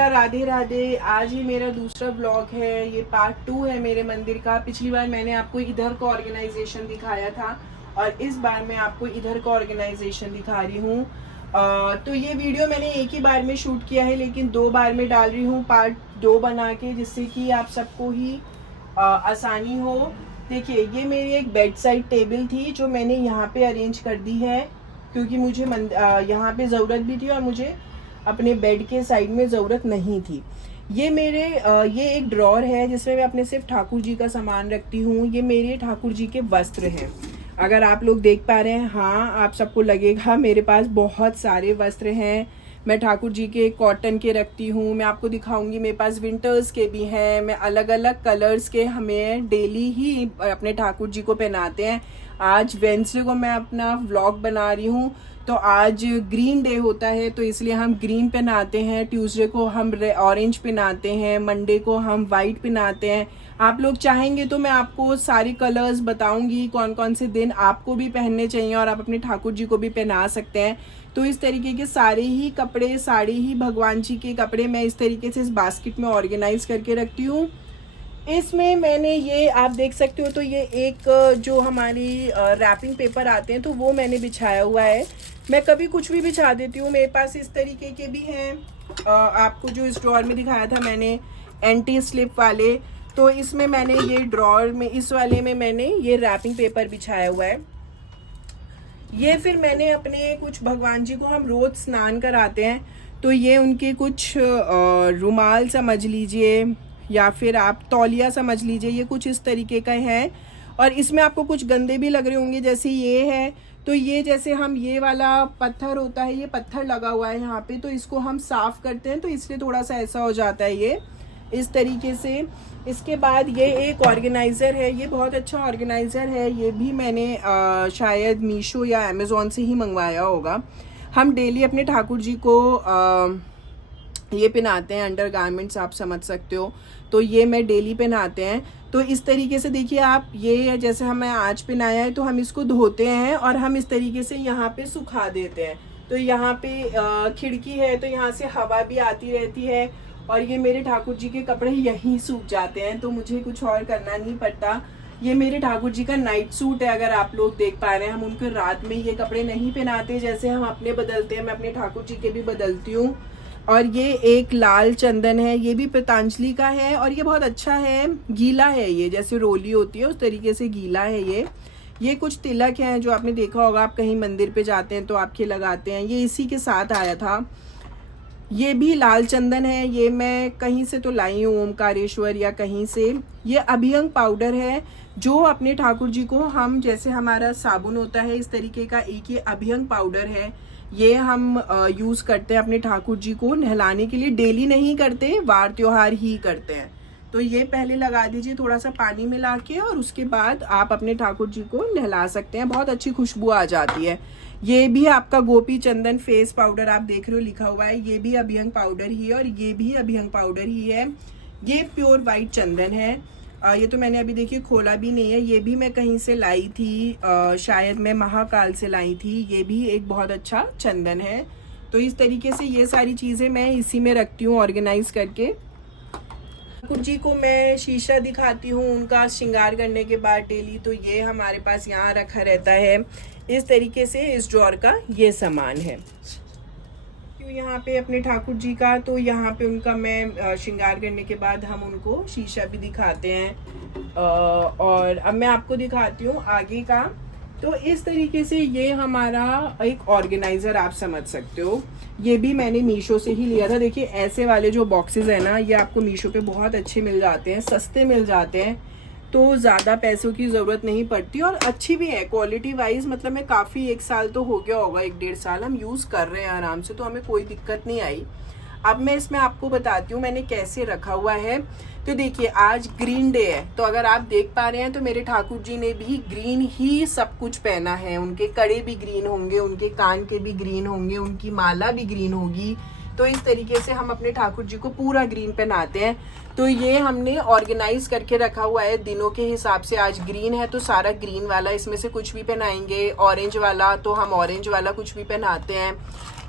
मेरा राधे राधे। आज ही मेरा दूसरा ब्लॉग है, ये पार्ट 2 है मेरे मंदिर का। पिछली बार मैंने आपको इधर का ऑर्गेनाइजेशन दिखाया था और इस बार मैं आपको इधर का ऑर्गेनाइजेशन दिखा रही हूँ। तो ये वीडियो मैंने एक ही बार में शूट किया है, लेकिन 2 बार में डाल रही हूँ पार्ट 2 बना के, जिससे कि आप सबको ही आसानी हो। देखिए, ये मेरी एक बेड साइड टेबल थी जो मैंने यहाँ पे अरेंज कर दी है, क्योंकि मुझे यहाँ पे ज़रूरत भी थी और मुझे अपने बेड के साइड में ज़रूरत नहीं थी। ये मेरे ये एक ड्रॉर है जिसमें मैं अपने सिर्फ ठाकुर जी का सामान रखती हूँ। ये मेरे ठाकुर जी के वस्त्र हैं। अगर आप लोग देख पा रहे हैं, हाँ, आप सबको लगेगा मेरे पास बहुत सारे वस्त्र हैं। मैं ठाकुर जी के कॉटन के रखती हूँ, मैं आपको दिखाऊंगी। मेरे पास विंटर्स के भी हैं, मैं अलग अलग कलर्स के हमें डेली ही अपने ठाकुर जी को पहनाते हैं। आज वेडनेसडे को मैं अपना व्लॉग बना रही हूँ, तो आज ग्रीन डे होता है तो इसलिए हम ग्रीन पहनाते हैं। ट्यूसडे को हम ऑरेंज पहनाते हैं, मंडे को हम वाइट पहनाते हैं। आप लोग चाहेंगे तो मैं आपको सारे कलर्स बताऊंगी, कौन कौन से दिन आपको भी पहनने चाहिए और आप अपने ठाकुर जी को भी पहना सकते हैं। तो इस तरीके के सारे ही कपड़े, सारे ही भगवान जी के कपड़े मैं इस तरीके से इस बास्केट में ऑर्गेनाइज करके रखती हूँ। इसमें मैंने ये आप देख सकते हो, तो ये एक जो हमारी रैपिंग पेपर आते हैं तो वो मैंने बिछाया हुआ है। मैं कभी कुछ भी बिछा देती हूँ। मेरे पास इस तरीके के भी हैं, आपको जो इस ड्रॉर में दिखाया था मैंने एंटी स्लिप वाले, तो इसमें मैंने ये ड्रॉर में, इस वाले में मैंने ये रैपिंग पेपर बिछाया हुआ है। ये फिर मैंने अपने कुछ भगवान जी को हम रोज़ स्नान कराते हैं, तो ये उनके कुछ रुमाल समझ लीजिए या फिर आप तौलिया समझ लीजिए, ये कुछ इस तरीके का है। और इसमें आपको कुछ गंदे भी लग रहे होंगे, जैसे ये है, तो ये जैसे हम ये वाला पत्थर होता है, ये पत्थर लगा हुआ है यहाँ पे, तो इसको हम साफ़ करते हैं तो इसलिए थोड़ा सा ऐसा हो जाता है ये इस तरीके से। इसके बाद ये एक ऑर्गेनाइज़र है, ये बहुत अच्छा ऑर्गेनाइज़र है। ये भी मैंने शायद मीशो या अमेज़ॉन से ही मंगवाया होगा। हम डेली अपने ठाकुर जी को ये पहनाते हैं, अंडर गारमेंट्स आप समझ सकते हो, तो ये मैं डेली पहनाते हैं। तो इस तरीके से देखिए आप, ये जैसे हमें आज पहनाया है तो हम इसको धोते हैं और हम इस तरीके से यहाँ पे सुखा देते हैं। तो यहाँ पे खिड़की है तो यहाँ से हवा भी आती रहती है और ये मेरे ठाकुर जी के कपड़े यहीं सूख जाते हैं, तो मुझे कुछ और करना नहीं पड़ता। ये मेरे ठाकुर जी का नाइट सूट है, अगर आप लोग देख पा रहे हैं। हम उनको रात में ये कपड़े नहीं पहनाते, जैसे हम अपने बदलते हैं, मैं अपने ठाकुर जी के भी बदलती हूँ। और ये एक लाल चंदन है, ये भी पतंजलि का है और ये बहुत अच्छा है, गीला है, ये जैसे रोली होती है उस तरीके से गीला है ये कुछ तिलक हैं जो आपने देखा होगा, आप कहीं मंदिर पे जाते हैं तो आपके लगाते हैं, ये इसी के साथ आया था। ये भी लाल चंदन है, ये मैं कहीं से तो लाई हूँ, ओमकारेश्वर या कहीं से। ये अभ्यंग पाउडर है जो अपने ठाकुर जी को हम, जैसे हमारा साबुन होता है इस तरीके का, एक ये अभ्यंग पाउडर है, ये हम यूज़ करते हैं अपने ठाकुर जी को नहलाने के लिए। डेली नहीं करते, वार त्योहार ही करते हैं। तो ये पहले लगा दीजिए थोड़ा सा पानी मिला के और उसके बाद आप अपने ठाकुर जी को नहला सकते हैं, बहुत अच्छी खुशबू आ जाती है। ये भी आपका गोपी चंदन फेस पाउडर आप देख रहे हो लिखा हुआ है, ये भी अभ्यंग पाउडर ही है और ये भी अभ्यंग पाउडर ही है। ये प्योर वाइट चंदन है। ये तो मैंने अभी देखिए खोला भी नहीं है, ये भी मैं कहीं से लाई थी, शायद मैं महाकाल से लाई थी। ये भी एक बहुत अच्छा चंदन है। तो इस तरीके से ये सारी चीज़ें मैं इसी में रखती हूँ ऑर्गेनाइज करके। ठाकुर जी को मैं शीशा दिखाती हूँ उनका श्रृंगार करने के बाद डेली, तो ये हमारे पास यहाँ रखा रहता है। इस तरीके से इस ड्रॉर का ये सामान है। यहाँ पे अपने ठाकुर जी का, तो यहाँ पे उनका मैं श्रृंगार करने के बाद हम उनको शीशा भी दिखाते हैं। और अब मैं आपको दिखाती हूँ आगे का। तो इस तरीके से ये हमारा एक ऑर्गेनाइज़र आप समझ सकते हो, ये भी मैंने मीशो से ही लिया था। देखिए ऐसे वाले जो बॉक्सेस है ना, ये आपको मीशो पे बहुत अच्छे मिल जाते हैं, सस्ते मिल जाते हैं, तो ज़्यादा पैसों की ज़रूरत नहीं पड़ती और अच्छी भी है क्वालिटी वाइज। मतलब मैं काफ़ी, 1 साल तो हो गया होगा, 1-1.5 साल हम यूज़ कर रहे हैं आराम से, तो हमें कोई दिक्कत नहीं आई। अब मैं इसमें आपको बताती हूँ मैंने कैसे रखा हुआ है। तो देखिए आज ग्रीन डे है, तो अगर आप देख पा रहे हैं तो मेरे ठाकुर जी ने भी ग्रीन ही सब कुछ पहना है। उनके कड़े भी ग्रीन होंगे, उनके कान के भी ग्रीन होंगे, उनकी माला भी ग्रीन होगी। तो इस तरीके से हम अपने ठाकुर जी को पूरा ग्रीन पहनाते हैं। तो ये हमने ऑर्गेनाइज करके रखा हुआ है दिनों के हिसाब से। आज ग्रीन है तो सारा ग्रीन वाला, इसमें से कुछ भी पहनाएंगे। ऑरेंज वाला तो हम ऑरेंज वाला कुछ भी पहनाते हैं।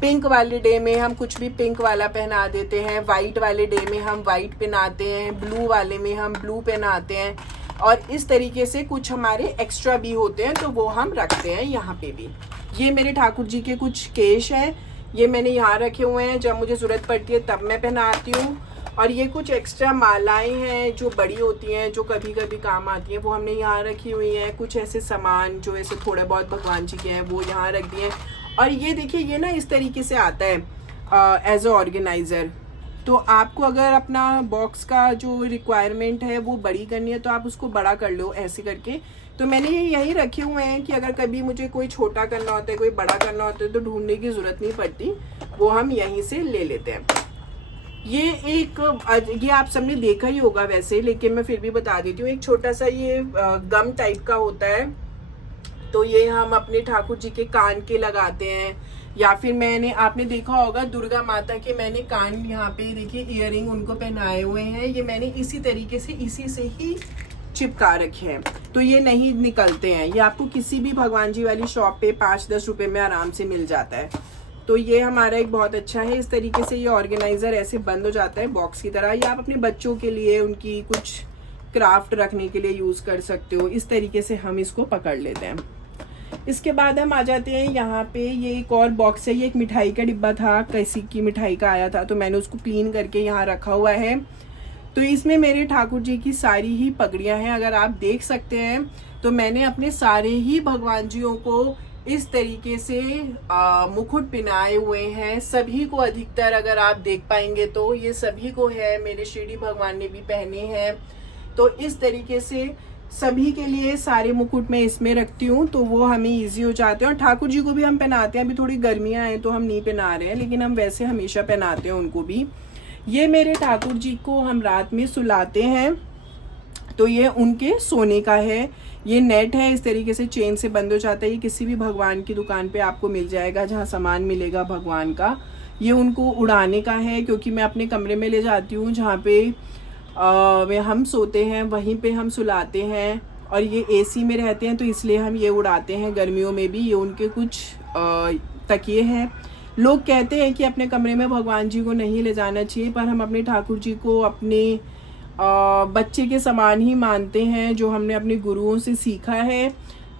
पिंक वाले डे में हम कुछ भी पिंक वाला पहना देते हैं। वाइट वाले डे में हम वाइट पहनाते हैं। ब्लू वाले में हम ब्लू पहनाते हैं। और इस तरीके से कुछ हमारे एक्स्ट्रा भी होते हैं तो वो हम रखते हैं यहाँ पे भी। ये मेरे ठाकुर जी के कुछ केश हैं, ये मैंने यहाँ रखे हुए हैं, जब मुझे ज़रूरत पड़ती है तब मैं पहनाती हूँ। और ये कुछ एक्स्ट्रा मालाएं हैं जो बड़ी होती हैं, जो कभी कभी काम आती हैं, वो हमने यहाँ रखी हुई हैं। कुछ ऐसे सामान जो ऐसे थोड़े बहुत भगवान जी के हैं वो यहाँ रख दिए। और ये देखिए, ये ना इस तरीके से आता है एज अ ऑर्गेनाइज़र। तो आपको अगर अपना बॉक्स का जो रिक्वायरमेंट है वो बड़ी करनी है तो आप उसको बड़ा कर लो ऐसे करके। तो मैंने ये यही रखे हुए हैं कि अगर कभी मुझे कोई छोटा करना होता है, कोई बड़ा करना होता है तो ढूंढने की ज़रूरत नहीं पड़ती, वो हम यहीं से ले लेते हैं। ये आप सबने देखा ही होगा वैसे, लेकिन मैं फिर भी बता देती हूँ। एक छोटा सा ये गम टाइप का होता है, तो ये हम अपने ठाकुर जी के कान के लगाते हैं। या फिर आपने देखा होगा दुर्गा माता के मैंने कान यहाँ पे देखिए इयररिंग उनको पहनाए हुए हैं। ये मैंने इसी तरीके से इसी से ही चिपका रखे हैं, तो ये नहीं निकलते हैं। ये आपको किसी भी भगवान जी वाली शॉप पे 5-10 रुपए में आराम से मिल जाता है। तो ये हमारा एक बहुत अच्छा है। इस तरीके से ये ऑर्गेनाइजर ऐसे बंद हो जाता है बॉक्स की तरह। ये आप अपने बच्चों के लिए उनकी कुछ क्राफ्ट रखने के लिए यूज़ कर सकते हो। इस तरीके से हम इसको पकड़ लेते हैं। इसके बाद हम आ जाते हैं यहाँ पे। ये एक और बॉक्स है, ये एक मिठाई का डिब्बा था, किसी की मिठाई का आया था तो मैंने उसको क्लीन करके यहाँ रखा हुआ है। तो इसमें मेरे ठाकुर जी की सारी ही पगड़ियाँ हैं। अगर आप देख सकते हैं तो मैंने अपने सारे ही भगवान जियों को इस तरीके से मुकुट पहनाए हुए हैं। सभी को अधिकतर अगर आप देख पाएंगे तो ये सभी को है। मेरे शिरडी भगवान ने भी पहने हैं। तो इस तरीके से सभी के लिए सारे मुकुट मैं इसमें रखती हूँ, तो वो हमें इजी हो जाते हैं। और ठाकुर जी को भी हम पहनाते हैं। अभी थोड़ी गर्मियाँ हैं तो हम नहीं पहना रहे हैं, लेकिन हम वैसे हमेशा पहनाते हैं उनको भी। ये मेरे ठाकुर जी को हम रात में सुलाते हैं, तो ये उनके सोने का है। ये नेट है, इस तरीके से चेन से बंद हो जाता है। ये किसी भी भगवान की दुकान पे आपको मिल जाएगा जहाँ सामान मिलेगा भगवान का। ये उनको उड़ाने का है, क्योंकि मैं अपने कमरे में ले जाती हूँ जहाँ पे हम सोते हैं, वहीं पे हम सुलाते हैं। और ये एसी में रहते हैं तो इसलिए हम ये उड़ाते हैं गर्मियों में भी। ये उनके कुछ तकिए हैं। लोग कहते हैं कि अपने कमरे में भगवान जी को नहीं ले जाना चाहिए, पर हम अपने ठाकुर जी को अपने बच्चे के समान ही मानते हैं, जो हमने अपने गुरुओं से सीखा है।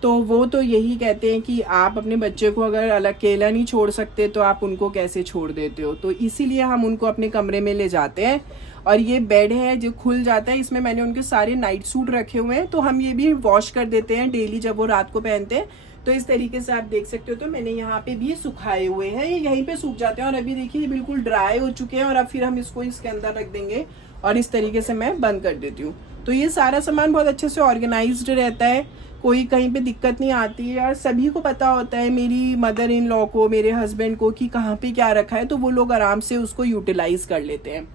तो वो तो यही कहते हैं कि आप अपने बच्चे को अगर अकेला नहीं छोड़ सकते तो आप उनको कैसे छोड़ देते हो। तो इसीलिए हम उनको अपने कमरे में ले जाते हैं। और ये बेड है जो खुल जाता है, इसमें मैंने उनके सारे नाइट सूट रखे हुए हैं, तो हम ये भी वॉश कर देते हैं डेली जब वो रात को पहनते हैं। तो इस तरीके से आप देख सकते हो। तो मैंने यहाँ पे भी सुखाए हुए हैं, ये यहीं पे सूख जाते हैं। और अभी देखिए ये बिल्कुल ड्राई हो चुके हैं। और अब फिर हम इसको इसके अंदर रख देंगे और इस तरीके से मैं बंद कर देती हूँ। तो ये सारा सामान बहुत अच्छे से ऑर्गेनाइज्ड रहता है, कोई कहीं पे दिक्कत नहीं आती है। और सभी को पता होता है, मेरी मदर इन लॉ को, मेरे हस्बैंड को, कि कहाँ पे क्या रखा है, तो वो लोग आराम से उसको यूटिलाइज कर लेते हैं।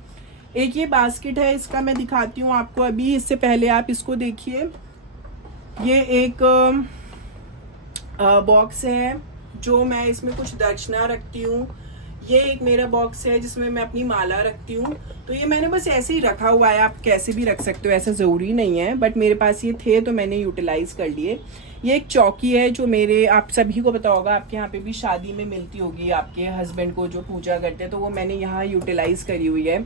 एक ये बास्केट है, इसका मैं दिखाती हूँ आपको अभी। इससे पहले आप इसको देखिए। ये एक बॉक्स है जो मैं इसमें कुछ दक्षिणा रखती हूँ। ये एक मेरा बॉक्स है जिसमें मैं अपनी माला रखती हूँ। तो ये मैंने बस ऐसे ही रखा हुआ है, आप कैसे भी रख सकते हो, ऐसा ज़रूरी नहीं है, बट मेरे पास ये थे तो मैंने यूटिलाइज कर लिए। ये एक चौकी है जो मेरे, आप सभी को पता होगा, आपके यहाँ पे भी शादी में मिलती होगी आपके हस्बैंड को जो पूजा करते हैं, तो वो मैंने यहाँ यूटिलाइज करी हुई है।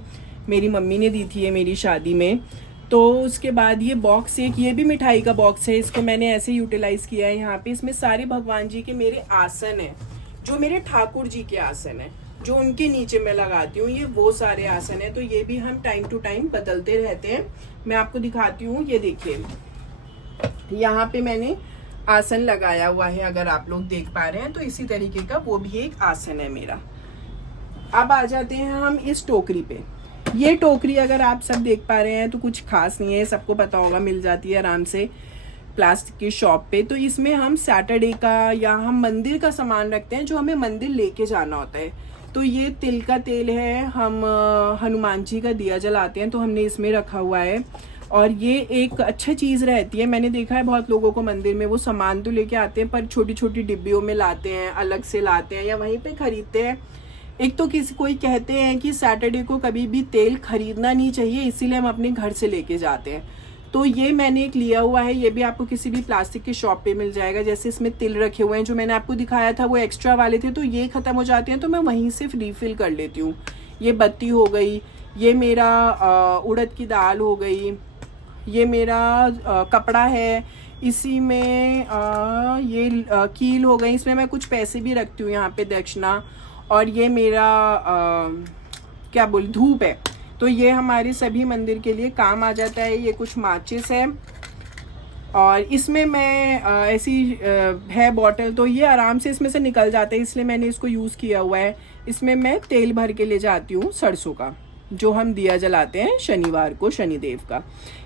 मेरी मम्मी ने दी थी ये मेरी शादी में। तो उसके बाद ये बॉक्स, एक ये भी मिठाई का बॉक्स है, इसको मैंने ऐसे यूटिलाइज किया है। यहाँ पे इसमें सारे भगवान जी के मेरे आसन हैं, जो मेरे ठाकुर जी के आसन हैं, जो उनके नीचे मैं लगाती हूँ। ये वो सारे आसन हैं, तो ये भी हम टाइम टू टाइम बदलते रहते हैं। मैं आपको दिखाती हूँ, ये देखिए यहाँ पे मैंने आसन लगाया हुआ है, अगर आप लोग देख पा रहे हैं तो इसी तरीके का वो भी एक आसन है मेरा। अब आ जाते हैं हम इस टोकरी पे। ये टोकरी अगर आप सब देख पा रहे हैं तो कुछ खास नहीं है, सबको पता होगा, मिल जाती है आराम से प्लास्टिक की शॉप पे। तो इसमें हम सैटरडे का या हम मंदिर का सामान रखते हैं जो हमें मंदिर लेके जाना होता है। तो ये तिल का तेल है, हम हनुमान जी का दिया जलाते हैं तो हमने इसमें रखा हुआ है। और ये एक अच्छी चीज़ रहती है, मैंने देखा है बहुत लोगों को मंदिर में वो सामान तो लेके आते हैं पर छोटी छोटी डिब्बियों में लाते हैं, अलग से लाते हैं या वहीं पे ख़रीदते हैं। एक तो किसी कोई कहते हैं कि सैटरडे को कभी भी तेल खरीदना नहीं चाहिए, इसीलिए हम अपने घर से लेके जाते हैं। तो ये मैंने एक लिया हुआ है, ये भी आपको किसी भी प्लास्टिक की शॉप पे मिल जाएगा। जैसे इसमें तिल रखे हुए हैं, जो मैंने आपको दिखाया था वो एक्स्ट्रा वाले थे, तो ये ख़त्म हो जाते हैं तो मैं वहीं से रिफ़िल कर लेती हूँ। ये बत्ती हो गई, ये मेरा उड़द की दाल हो गई, ये मेरा कपड़ा है, इसी में ये कील हो गई, इसमें मैं कुछ पैसे भी रखती हूँ यहाँ पे दक्षिणा। और ये मेरा क्या बोल धूप है, तो ये हमारे सभी मंदिर के लिए काम आ जाता है। ये कुछ माचिस है और इसमें मैं ऐसी है बॉटल, तो ये आराम से इसमें से निकल जाता है, इसलिए मैंने इसको यूज़ किया हुआ है। इसमें मैं तेल भर के ले जाती हूँ सरसों का, जो हम दिया जलाते हैं शनिवार को, शनिदेव का।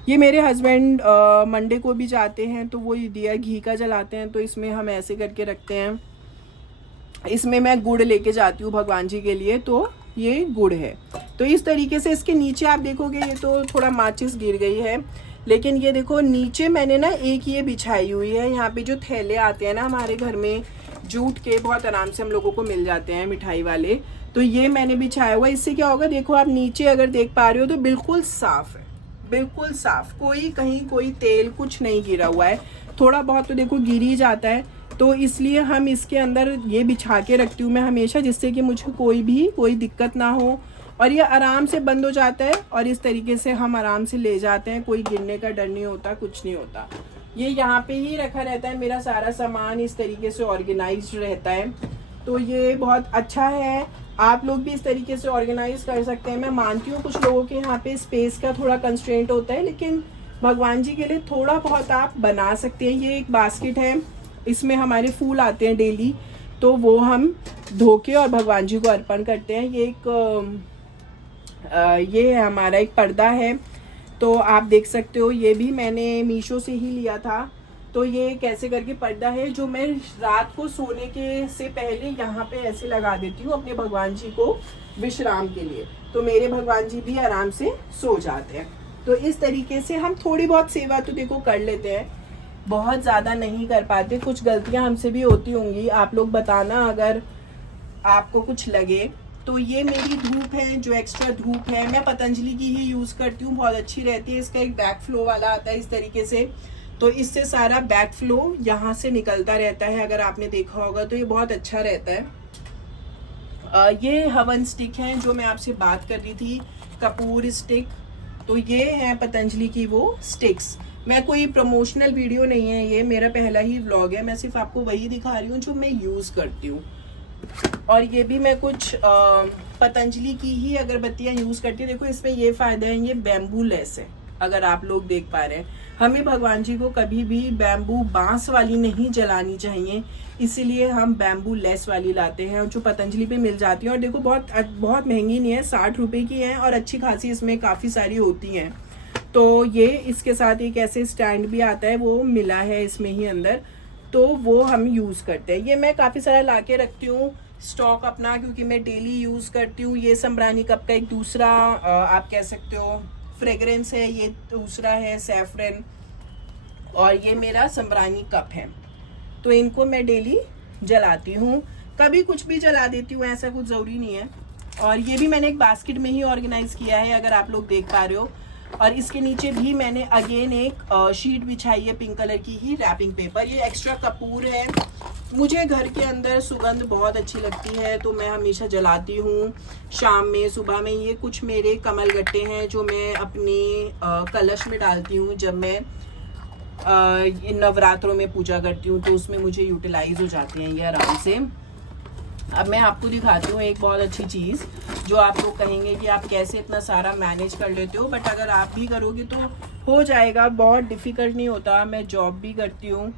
ये मेरे हस्बैंड मंडे को भी जाते हैं तो वो दिया घी का जलाते हैं, तो इसमें हम ऐसे करके रखते हैं। इसमें मैं गुड़ लेके जाती हूँ भगवान जी के लिए, तो ये गुड़ है। तो इस तरीके से इसके नीचे आप देखोगे ये तो थोड़ा माचिस गिर गई है, लेकिन ये देखो नीचे मैंने ना एक ये बिछाई हुई है। यहाँ पे जो थैले आते हैं ना हमारे घर में जूट के, बहुत आराम से हम लोगों को मिल जाते हैं मिठाई वाले, तो ये मैंने बिछाया हुआ। इससे क्या होगा, देखो आप नीचे अगर देख पा रहे हो तो बिल्कुल साफ है, बिल्कुल साफ, कोई कहीं कोई तेल कुछ नहीं गिरा हुआ है। थोड़ा बहुत तो देखो गिर ही जाता है, तो इसलिए हम इसके अंदर ये बिछा के रखती हूँ मैं हमेशा, जिससे कि मुझे कोई दिक्कत ना हो। और ये आराम से बंद हो जाता है और इस तरीके से हम आराम से ले जाते हैं, कोई गिरने का डर नहीं होता, कुछ नहीं होता। ये यहाँ पे ही रखा रहता है, मेरा सारा सामान इस तरीके से ऑर्गेनाइज्ड रहता है, तो ये बहुत अच्छा है। आप लोग भी इस तरीके से ऑर्गेनाइज कर सकते हैं। मैं मानती हूँ कुछ लोगों के यहाँ पे स्पेस का थोड़ा कंस्ट्रेंट होता है, लेकिन भगवान जी के लिए थोड़ा बहुत आप बना सकते हैं। ये एक बास्केट है, इसमें हमारे फूल आते हैं डेली, तो वो हम धो के और भगवान जी को अर्पण करते हैं। ये है हमारा एक पर्दा है, तो आप देख सकते हो, ये भी मैंने मीशो से ही लिया था। तो ये कैसे करके पर्दा है, जो मैं रात को सोने के से पहले यहाँ पे ऐसे लगा देती हूँ अपने भगवान जी को विश्राम के लिए, तो मेरे भगवान जी भी आराम से सो जाते हैं। तो इस तरीके से हम थोड़ी बहुत सेवा तो देखो कर लेते हैं, बहुत ज़्यादा नहीं कर पाते, कुछ गलतियाँ हमसे भी होती होंगी, आप लोग बताना अगर आपको कुछ लगे। तो ये मेरी धूप है, जो एक्स्ट्रा धूप है मैं पतंजलि की ही यूज़ करती हूँ, बहुत अच्छी रहती है। इसका एक बैक फ्लो वाला आता है इस तरीके से, तो इससे सारा बैक फ्लो यहाँ से निकलता रहता है, अगर आपने देखा होगा तो ये बहुत अच्छा रहता है। ये हवन स्टिक है जो मैं आपसे बात कर रही थी, कपूर स्टिक, तो ये है पतंजलि की वो स्टिक्स। मैं कोई प्रमोशनल वीडियो नहीं है, ये मेरा पहला ही व्लॉग है, मैं सिर्फ आपको वही दिखा रही हूँ जो मैं यूज़ करती हूँ। और ये भी मैं कुछ पतंजलि की ही अगरबत्तियाँ यूज़ करती हूँ। देखो इसमें ये फ़ायदा है, ये बैम्बू लेस है, अगर आप लोग देख पा रहे हैं। हमें भगवान जी को कभी भी बैम्बू बांस वाली नहीं जलानी चाहिए, इसीलिए हम बैम्बू लेस वाली लाते हैं, जो पतंजलि पे मिल जाती है। और देखो बहुत महंगी नहीं है, 60 रुपये की है, और अच्छी खासी इसमें काफ़ी सारी होती हैं। तो ये इसके साथ एक ऐसे स्टैंड भी आता है, वो मिला है इसमें ही अंदर, तो वो हम यूज़ करते हैं। ये मैं काफ़ी सारा ला के रखती हूँ स्टॉक अपना, क्योंकि मैं डेली यूज़ करती हूँ। ये संब्रानी कप का एक दूसरा आप कह सकते हो फ्रेगरेंस है, ये दूसरा है सैफरन, और ये मेरा संब्रानी कप है। तो इनको मैं डेली जलाती हूँ, कभी कुछ भी जला देती हूँ, ऐसा कुछ ज़रूरी नहीं है। और ये भी मैंने एक बास्केट में ही ऑर्गेनाइज़ किया है, अगर आप लोग देख पा रहे हो। और इसके नीचे भी मैंने अगेन एक शीट बिछाई है, पिंक कलर की ही रैपिंग पेपर। ये एक्स्ट्रा कपूर है, मुझे घर के अंदर सुगंध बहुत अच्छी लगती है, तो मैं हमेशा जलाती हूँ शाम में, सुबह में। ये कुछ मेरे कमल गट्टे हैं जो मैं अपने कलश में डालती हूँ, जब मैं नवरात्रों में पूजा करती हूँ, तो उसमें मुझे यूटिलाइज हो जाते हैं ये आराम से। अब मैं आपको दिखाती हूँ एक बहुत अच्छी चीज़, जो आप लोग कहेंगे कि आप कैसे इतना सारा मैनेज कर लेते हो, बट अगर आप भी करोगे तो हो जाएगा, बहुत डिफ़िकल्ट नहीं होता। मैं जॉब भी करती हूँ,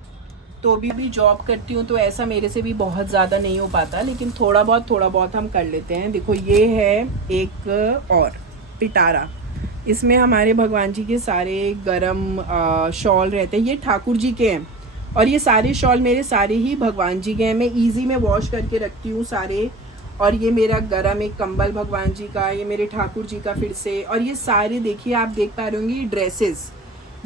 तो भी जॉब करती हूँ, तो ऐसा मेरे से भी बहुत ज़्यादा नहीं हो पाता, लेकिन थोड़ा बहुत हम कर लेते हैं। देखो ये है एक और पिटारा, इसमें हमारे भगवान जी के सारे गरम शॉल रहते हैं, ये ठाकुर जी के हैं, और ये सारे शॉल मेरे सारे ही भगवान जी के हैं। मैं इजी में वॉश करके रखती हूँ सारे। और ये मेरा गरम एक कंबल भगवान जी का, ये मेरे ठाकुर जी का फिर से। और ये सारे देखिए, आप देख पा रहे होंगे ड्रेसेस,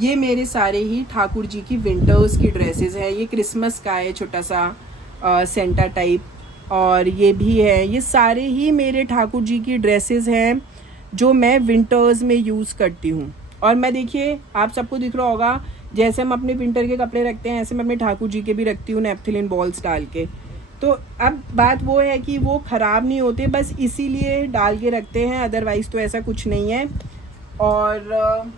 ये मेरे सारे ही ठाकुर जी की विंटर्स की ड्रेसेस हैं। ये क्रिसमस का है, छोटा सा सेंटा टाइप। और ये भी है। ये सारे ही मेरे ठाकुर जी की ड्रेसेस हैं जो मैं विंटर्स में यूज़ करती हूँ। और मैं देखिए आप सबको दिख रहा होगा, जैसे हम अपने विंटर के कपड़े रखते हैं ऐसे मैं अपने ठाकुर जी के भी रखती हूँ नेपथिलिन बॉल्स डाल के। तो अब बात वो है कि वो ख़राब नहीं होते, बस इसीलिए डाल के रखते हैं, अदरवाइज़ तो ऐसा कुछ नहीं है। और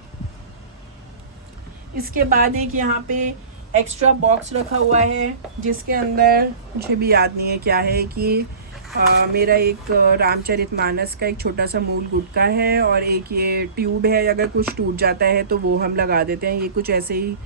इसके बाद एक यहाँ पे एक्स्ट्रा बॉक्स रखा हुआ है जिसके अंदर मुझे भी याद नहीं है क्या है कि मेरा एक रामचरितमानस का एक छोटा सा मूल गुटका है और एक ये ट्यूब है, अगर कुछ टूट जाता है तो वो हम लगा देते हैं। ये कुछ ऐसे ही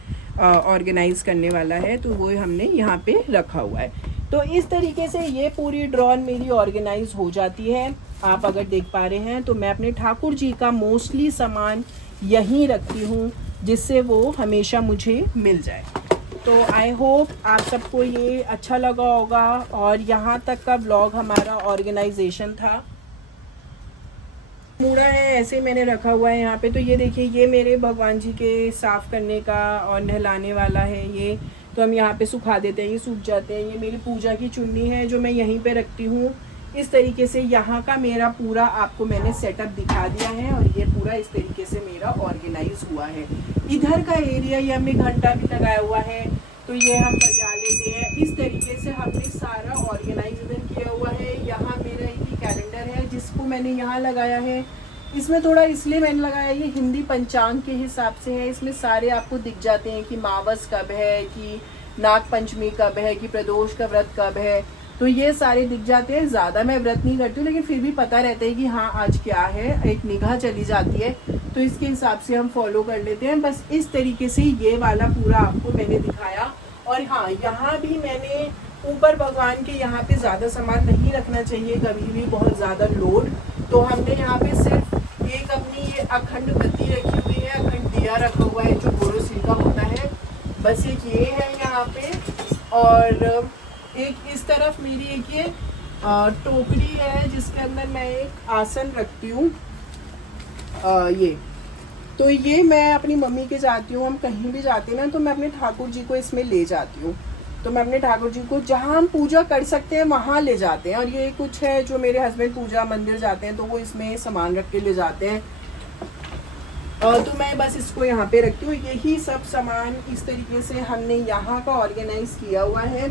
ऑर्गेनाइज करने वाला है, तो वो हमने यहाँ पे रखा हुआ है। तो इस तरीके से ये पूरी ड्रॉर मेरी ऑर्गेनाइज हो जाती है। आप अगर देख पा रहे हैं तो मैं अपने ठाकुर जी का मोस्टली सामान यहीं रखती हूँ जिससे वो हमेशा मुझे मिल जाए। तो आई होप आप सबको ये अच्छा लगा होगा। और यहाँ तक का ब्लॉग हमारा ऑर्गेनाइजेशन था। मूड़ा है ऐसे मैंने रखा हुआ है यहाँ पे। तो ये देखिए ये मेरे भगवान जी के साफ़ करने का और नहलाने वाला है ये, तो हम यहाँ पे सुखा देते हैं, ये सूख जाते हैं। ये मेरी पूजा की चुन्नी है जो मैं यहीं पे रखती हूँ। इस तरीके से यहाँ का मेरा पूरा आपको मैंने सेटअप दिखा दिया है और ये पूरा इस तरीके से मेरा ऑर्गेनाइज हुआ है। इधर का एरिया ये हमने घंटा भी लगाया हुआ है तो ये हम बजा लेते हैं। इस तरीके से हमने सारा ऑर्गेनाइज इधर किया हुआ है। यहाँ मेरा एक कैलेंडर है जिसको मैंने यहाँ लगाया है। इसमें थोड़ा इसलिए मैंने लगाया, ये हिंदी पंचांग के हिसाब से है। इसमें सारे आपको दिख जाते हैं कि मावस कब है, कि नाग पंचमी कब है, कि प्रदोष का व्रत कब है, तो ये सारे दिख जाते हैं। ज़्यादा मैं व्रत नहीं करती हूँ लेकिन फिर भी पता रहता है कि हाँ आज क्या है, एक निगाह चली जाती है, तो इसके हिसाब से हम फॉलो कर लेते हैं। बस इस तरीके से ये वाला पूरा आपको मैंने दिखाया। और हाँ, यहाँ भी मैंने ऊपर भगवान के यहाँ पे ज़्यादा सामान नहीं रखना चाहिए कभी भी, बहुत ज़्यादा लोड, तो हमने यहाँ पे सिर्फ एक अपनी ये अखंड बत्ती रखी हुई है, अखंड दिया रखा हुआ है जो बोरोसिल का होता है, बस एक ये है यहाँ पे। और एक इस तरफ मेरी एक ये टोकरी है जिसके अंदर मैं एक आसन रखती हूँ। ये तो ये मैं अपनी मम्मी के जाती हूँ, हम कहीं भी जाते हैं ना तो मैं अपने ठाकुर जी को इसमें ले जाती हूँ। तो मैं अपने ठाकुर जी को जहाँ हम पूजा कर सकते हैं वहाँ ले जाते हैं। और ये कुछ है जो मेरे हस्बैंड पूजा मंदिर जाते हैं तो वो इसमें सामान रख के ले जाते हैं, तो मैं बस इसको यहाँ पे रखती हूँ। यही सब सामान इस तरीके से हमने यहाँ का ऑर्गेनाइज किया हुआ है।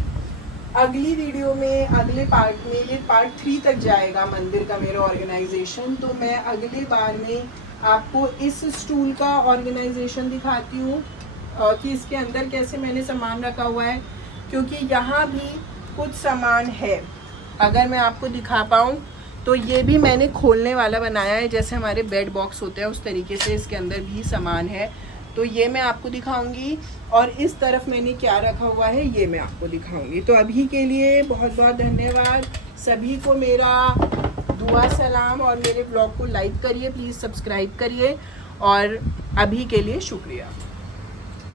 अगली वीडियो में अगले पार्ट में, ये पार्ट 3 तक जाएगा मंदिर का मेरा ऑर्गेनाइजेशन, तो मैं अगले बार में आपको इस स्टूल का ऑर्गेनाइजेशन दिखाती हूँ कि इसके अंदर कैसे मैंने सामान रखा हुआ है, क्योंकि यहाँ भी कुछ सामान है। अगर मैं आपको दिखा पाऊँ तो ये भी मैंने खोलने वाला बनाया है, जैसे हमारे बेड बॉक्स होते हैं उस तरीके से इसके अंदर भी सामान है, तो ये मैं आपको दिखाऊंगी। और इस तरफ मैंने क्या रखा हुआ है ये मैं आपको दिखाऊंगी। तो अभी के लिए बहुत बहुत धन्यवाद सभी को, मेरा दुआ सलाम, और मेरे ब्लॉग को लाइक करिए, प्लीज़ सब्सक्राइब करिए, और अभी के लिए शुक्रिया।